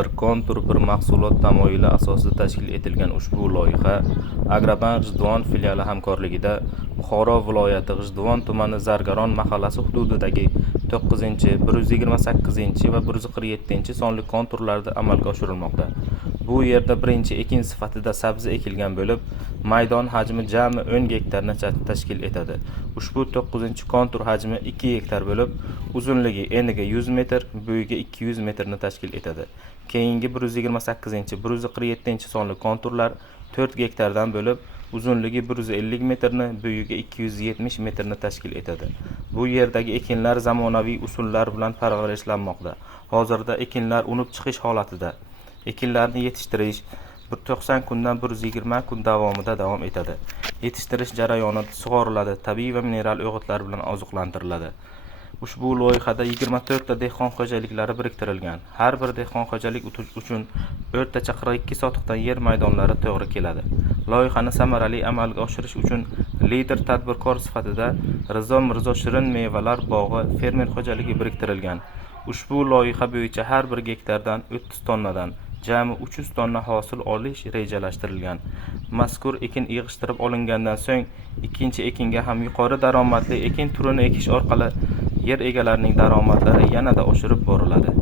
bir kontur bir mahsulot tamoyili asosida tashkil etilgan ushbu loyiha Agrobank G'ijduvon filiali hamkorligida Buxoro viloyati G'ijduvon tumani Zargaron mahallasi hududidagi 9-chi, 128-chi va 147-chi sonli konturlarda amalga oshirilmoqda. Bu yerda birinchi ekin sifatida sabzi ekilgan bo'lib, maydon hajmi jami 10 gektarni tashkil etadi. Ushbu 9-chi kontur hajmi 2 gektar bo'lib, uzunligi eniga 100 metr, bo'yiga 200 metrni tashkil etadi. Keyingi 128-chi, 147-chi sonli konturlar 4 gektardan bo'lib, uzunligi 150 metrni, bo'yiga 270 metrni tashkil etadi. Bu yerdagi ekinlar zamonaviy usullar bilan parvarishlanmoqda. Hozirda ekinlar unib chiqish holatida. Ekinlarni yetishtirish 90 kundan 120 kun davomida davom etadi. Yetishtirish jarayonida sug'oriladi, tabiiy va mineral o'g'itlar bilan oziqlantiriladi. Ushbu loyihada 24 ta dehqon xo'jaliklari biriktirilgan. Har bir dehqon xo'jalik uchun o'rtacha 42 sotiqdan yer maydonlari to'g'ri keladi. Loyihani samarali amalga oshirish uchun lider tadbirkor sifatida Rizo Mirzo Shirin mevalar bog'i fermer xo'jaligi biriktirilgan. Ushbu loyiha bo'yicha har bir gektardan 30 tonnadan jami 300 tonna hosil olish rejalashtirilgan. Mazkur ekin yig'ishtirib olingandan so'ng ikkinchi ekinga ham yuqori daromadli ekin turini ekish orqali yer egalarining daromadlari yanada oshirib boriladi.